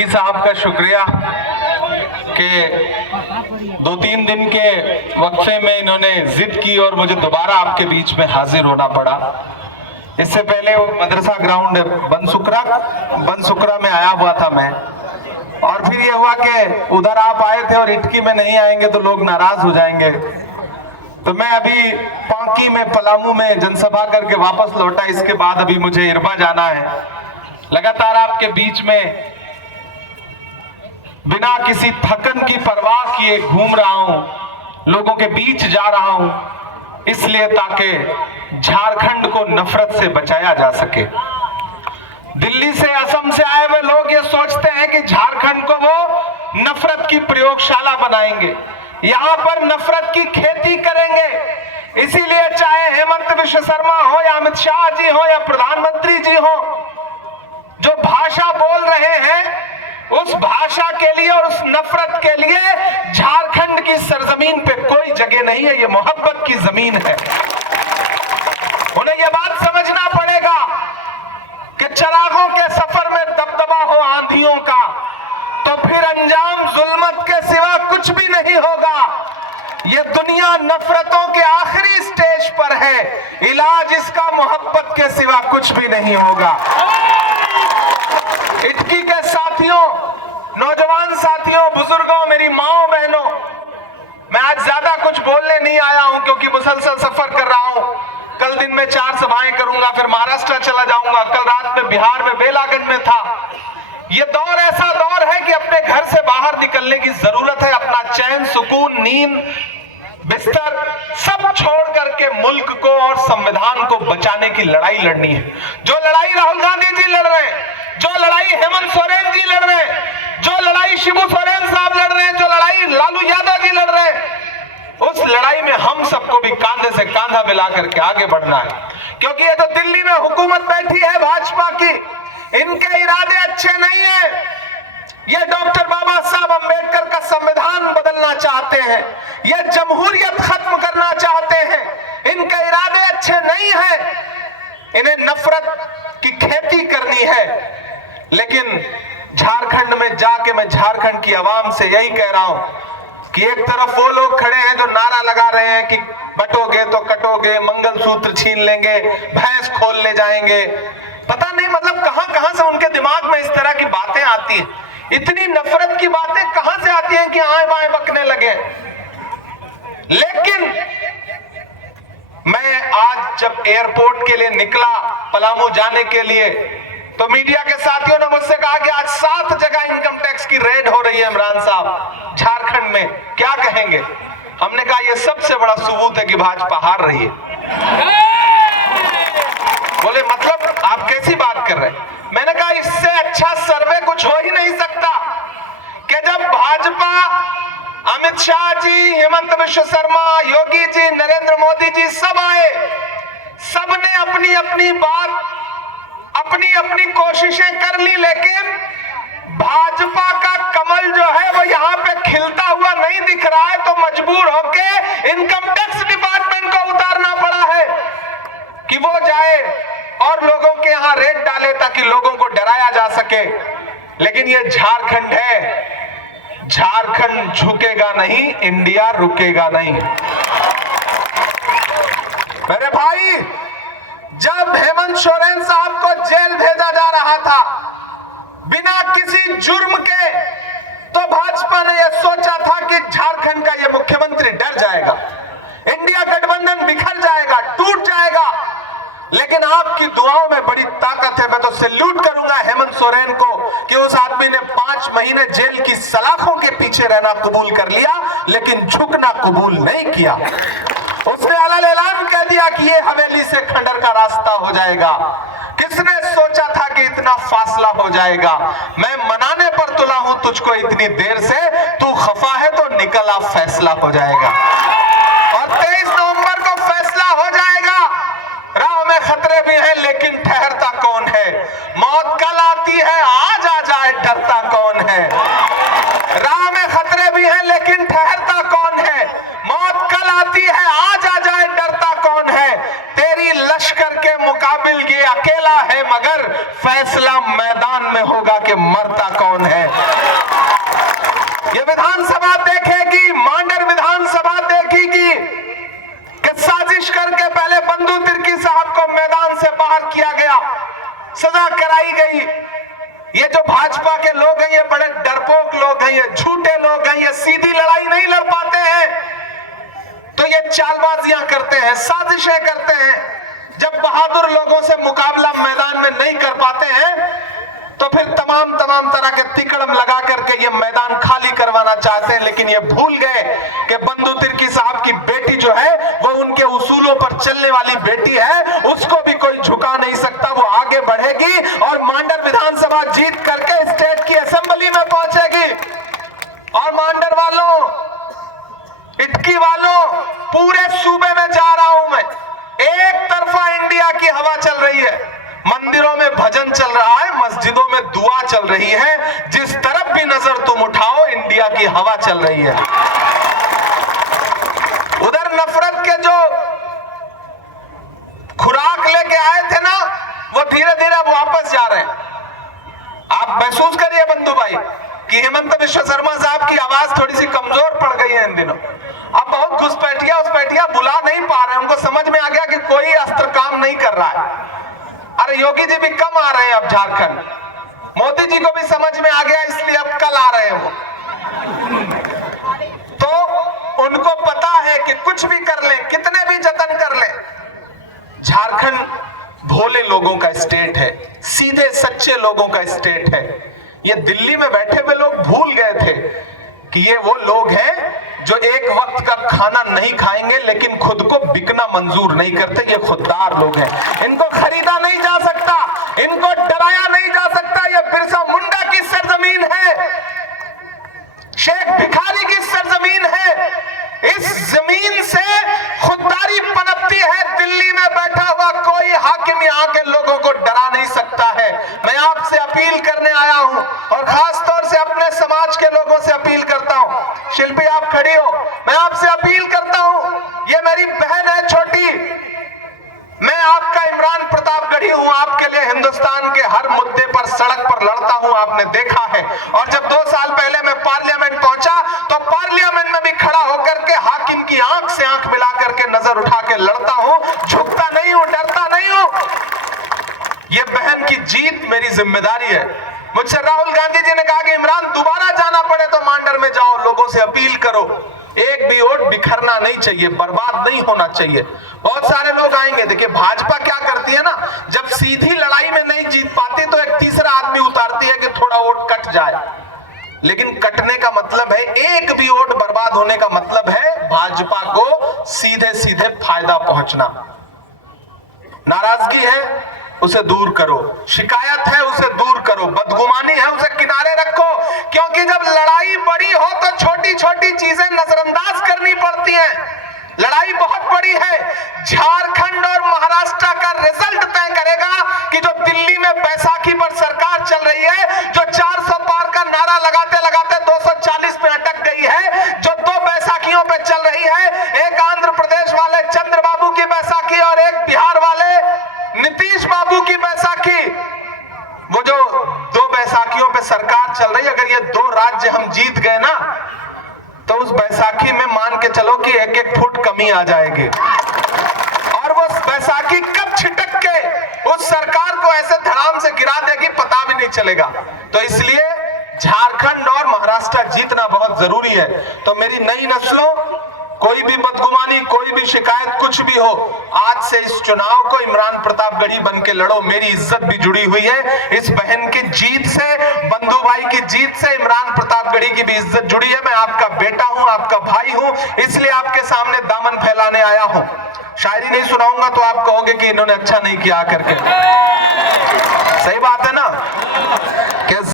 सिद्दीकी साहब का शुक्रिया कि 2-3 दिन के वक्फे में इन्होंने जिद की और मुझे दोबारा आपके बीच में हाजिर होना पड़ा। इससे पहले वो मदरसा ग्राउंड बनसुकरा में आया हुआ था मैं, और फिर ये हुआ कि उधर आप आए थे और इटकी में नहीं आएंगे तो लोग नाराज हो जाएंगे, तो मैं अभी पांकी में पलामू में जनसभा करके वापस लौटा। इसके बाद अभी मुझे इरबा जाना है। लगातार आपके बीच में बिना किसी थकन की परवाह किए घूम रहा हूं, लोगों के बीच जा रहा हूं, इसलिए ताकि झारखंड को नफरत से बचाया जा सके। दिल्ली से, असम से आए हुए लोग ये सोचते हैं कि झारखंड को वो नफरत की प्रयोगशाला बनाएंगे, यहां पर नफरत की खेती करेंगे। इसीलिए चाहे हेमंत विश्व शर्मा हो या अमित शाह जी हो या प्रधानमंत्री जी हो, जो भाषा बोल रहे हैं उस भाषा के लिए और उस नफरत के लिए झारखंड की सरजमीन पे कोई जगह नहीं है। ये मोहब्बत की जमीन है। उन्हें यह बात समझना पड़ेगा कि चिरागों के सफर में दबदबा हो आंधियों का, तो फिर अंजाम जुल्मत के सिवा कुछ भी नहीं होगा। ये दुनिया नफरतों के आखिरी स्टेज पर है, इलाज इसका मोहब्बत के सिवा कुछ भी नहीं होगा। इटकी के साथियों, नौजवान साथियों, बुजुर्गों, मेरी माओ बहनों, मैं आज ज्यादा कुछ बोलने नहीं आया हूं क्योंकि मुसलसल सफर कर रहा हूं। कल दिन में 4 सभाएं करूंगा, फिर महाराष्ट्र चला जाऊंगा, कल रात में बिहार में बेलागंज में था। ये दौर ऐसा दौर है कि अपने घर से बाहर निकलने की जरूरत है। अपना चैन, सुकून, नींद, बिस्तर सब छोड़ करके मुल्क को और संविधान को बचाने की लड़ाई लड़नी है। जो लड़ाई राहुल गांधी जी लड़ रहे हैं, जो लड़ाई हेमंत सोरेन जी लड़ रहे हैं, जो लड़ाई शिबू सोरेन साहब लड़ रहे हैं, जो लड़ाई लालू यादव जी लड़ रहे हैं, उस लड़ाई में हम सबको भी कांधे से कांधा मिला करके आगे बढ़ना है। क्योंकि ये जो दिल्ली में हुकूमत बैठी है भाजपा की, इनके इरादे अच्छे नहीं है। ये डॉक्टर बाबा साहब अंबेडकर का संविधान बदलना चाहते हैं, ये जमहूरियत खत्म करना चाहते हैं। इनके इरादे अच्छे नहीं हैं, इन्हें नफरत की खेती करनी है। लेकिन झारखंड में जाके मैं झारखंड की आवाम से यही कह रहा हूं कि एक तरफ वो लोग खड़े हैं जो नारा लगा रहे हैं कि बटोगे तो कटोगे, मंगलसूत्र छीन लेंगे, भैंस खोल ले जाएंगे। पता नहीं मतलब कहां कहां से उनके दिमाग में इस तरह की बातें आती हैं। इतनी नफरत की बातें कहां से आती हैं कि आए बाएं बकने लगे। लेकिन मैं आज जब एयरपोर्ट के लिए निकला पलामू जाने के लिए, तो मीडिया के साथियों ने मुझसे कहा कि आज 7 जगह इनकम टैक्स की रेड हो रही है इमरान साहब झारखंड में, क्या कहेंगे? हमने कहा यह सबसे बड़ा सबूत है कि भाजपा हार रही है। बोले मतलब आप कैसी बात कर रहे हैं? मैंने कहा इससे अच्छा सर्वे कुछ हो ही नहीं सकता कि जब भाजपा, अमित शाह जी, हेमंत विश्व शर्मा, योगी जी, नरेंद्र मोदी जी सब आए, सबने अपनी अपनी बात, अपनी अपनी कोशिशें कर ली, लेकिन भाजपा का कमल जो है वो यहां पे खिलता हुआ नहीं दिख रहा है। तो मजबूर होके इनकम टैक्स डिपार्टमेंट को उतारना पड़ा है कि वो जाए और लोगों के यहां रेट डाले ताकि लोगों को डराया जा सके। लेकिन ये झारखंड है, झारखंड झुकेगा नहीं, इंडिया रुकेगा नहीं। मेरे भाई, जब हेमंत सोरेन साहब को जेल भेजा जा रहा था बिना किसी जुर्म के, तो भाजपा ने यह सोचा था कि झारखंड का यह मुख्यमंत्री डर जाएगा, इंडिया गठबंधन बिखर जाएगा, टूट जाएगा। लेकिन आपकी दुआओं में बड़ी ताकत है। मैं तो सैल्यूट करूंगा हेमंत सोरेन को कि उस आदमी ने 5 महीने जेल की सलाखों के पीछे रहना कबूल कर लिया, लेकिन झुकना कबूल नहीं किया। उसने अलग ऐलान कर दिया कि ये हवेली से खंडर का रास्ता हो जाएगा। किसने सोचा था कि इतना फासला हो जाएगा? मैं मनाने पर तुला हूं तुझको इतनी देर से, तू खफा है तो निकल, आप फैसला हो जाएगा। और 23 नवंबर को फैसला हो जाएगा। राह में खतरे भी हैं लेकिन ठहरता कौन है? मौत कल आती है, आज आ जाए, डरता कौन है? राह में खतरे भी हैं लेकिन ठहरता कौन है? मौत कल आती है, आज आ जाए, डरता कौन है? तेरी लश्कर के मुकाबिल कातिल ये अकेला है, मगर फैसला मैदान में होगा कि मरता कौन है। ये विधानसभा देखेगी, मांडर विधानसभा देखेगी कि साजिश करके पहले बंधु तिर्की साहब को मैदान से बाहर किया गया, सजा कराई गई। ये जो भाजपा के लोग हैं, ये बड़े डरपोक लोग हैं, ये झूठे लोग हैं, ये सीधी लड़ाई नहीं लड़ पाते हैं तो ये चालबाजियां करते हैं, साजिशें करते हैं। जब बहादुर लोगों से मुकाबला मैदान में नहीं कर पाते हैं तो फिर तमाम तरह के तिकड़म लगा करके ये मैदान खाली करवाना चाहते हैं। लेकिन ये भूल गए कि बंधु तिर्की साहब की बेटी जो है वो उनके उसूलों पर चलने वाली बेटी है, उसको भी कोई झुका नहीं सकता। वो आगे बढ़ेगी और मांडर विधानसभा जीत करके स्टेट की असेंबली में पहुंचेगी। और मांडर वालों, इटकी वालों, पूरे सूबे में जा रहा हूं मैं, एक तरफा इंडिया की हवा चल रही है, मंदिरों में भजन चल रहा है, मस्जिदों में दुआ चल रही है, जिस तरफ भी नजर तुम उठाओ इंडिया की हवा चल रही है। उधर नफरत के जो खुराक लेके आए थे ना, वो धीरे धीरे अब वापस जा रहे हैं। आप महसूस करिए बंधु भाई कि हेमंत बिश्व शर्मा साहब की आवाज थोड़ी सी कमजोर पड़ गई है इन दिनों। अब बहुत घुसपैठिया बुला नहीं पा रहे हैं, उनको समझ में आ गया कि कोई अस्त्र काम नहीं कर रहा है। अरे योगी जी भी कम आ रहे हैं अब झारखंड, मोदी जी को भी समझ में आ गया, इसलिए अब कल आ रहे हैं वो। तो उनको पता है कि कुछ भी कर ले, कितने भी जतन कर ले, झारखंड भोले लोगों का स्टेट है, सीधे सच्चे लोगों का स्टेट है। ये दिल्ली में बैठे हुए लोग भूल गए थे कि ये वो लोग हैं जो एक वक्त का खाना नहीं खाएंगे लेकिन खुद को बिकना मंजूर नहीं करते। ये खुददार लोग हैं, इनको खरीदा नहीं जा सकता, इनको डराया नहीं जा सकता। ये बिरसा मुंडा की सरजमीन है, शेख भिखारी की सरजमीन है। इस जमीन से खुददारी पनपती है। दिल्ली में बैठा हुआ कोई हाकिम यहाँ के लोगों को डरा नहीं सकता है। मैं आपसे अपील करने आया हूं और खास तौर से अपने समाज के लोगों से अपील करता हूं। शिल्पी आप खड़ी हो, मैं आपसे अपील करता हूं, ये मेरी बहन है छोटी, मैं आपका इमरान प्रतापगढ़ी हूं, आपके लिए हिंदुस्तान के हर मुद्दे पर सड़क पर लड़ता हूं, आपने देखा है। और जब 2 साल पहले मैं पार्लियामेंट पहुंचा तो पार्लियामेंट में भी खड़ा होकर के हाकिम की आंख से आंख मिला करके नजर उठा के लड़ता हूं, झुकता नहीं हूं, डरता नहीं हूं। यह बहन की जीत मेरी जिम्मेदारी है। मुझसे राहुल गांधी जी ने कहा कि इमरान दोबारा जाना पड़े तो मांडर में जाओ, लोगों से अपील करो, एक भी वोट बिखरना नहीं चाहिए, बर्बाद नहीं होना चाहिए। बहुत सारे लोग आएंगे, देखिए भाजपा क्या करती है ना, जब सीधी लड़ाई में नहीं जीत पाती तो एक तीसरा आदमी उतारती है कि थोड़ा वोट कट जाए। लेकिन कटने का मतलब है, एक भी वोट बर्बाद होने का मतलब है भाजपा को सीधे सीधे फायदा पहुंचना। नाराजगी है उसे दूर करो, शिकायत है उसे दूर करो, बदगुमानी है उसे किनारे रखो, क्योंकि जब लड़ाई बड़ी हो तो छोटी छोटी चीजें नजरअंदाज करनी पड़ती हैं। लड़ाई बहुत बड़ी है। झारखंड और महाराष्ट्र का रिजल्ट तय करेगा कि जो दिल्ली में बैसाखी पर सरकार चल रही है, जो 400 पार का नारा लगाते लगाते 240 पे अटक गई है, जो 2 बैसाखियों पे चल रही है, एक आंध्र प्रदेश वाले चंद्रबाबू की बैसाखी और एक बिहार वाले नीतीश बाबू की बैसाखी, वो जो 2 बैसाखियों पे सरकार चल रही है, अगर ये 2 राज्य हम जीत गए ना तो उस बैसाखी में मान के चलो कि 1-1 फुट कमी आ जाएगी। और वो बैसाखी कब छिटक के उस सरकार को ऐसे धड़ाम से गिरा देगी पता भी नहीं चलेगा। तो इसलिए झारखंड और महाराष्ट्र जीतना बहुत जरूरी है। तो मेरी नई नस्लों, कोई भी बदगुमानी, कोई भी शिकायत, कुछ भी हो, आज से इस चुनाव को इमरान प्रतापगढ़ी बन के लड़ो। मेरी इज्जत भी जुड़ी हुई है इस बहन की जीत से, बंधु भाई की जीत से इमरान प्रतापगढ़ी की भी इज्जत जुड़ी है। मैं आपका बेटा हूं, आपका भाई हूं, इसलिए आपके सामने दामन फैलाने आया हूं। शायरी नहीं सुनाऊंगा तो आप कहोगे कि इन्होंने अच्छा नहीं किया करके। सही बात है।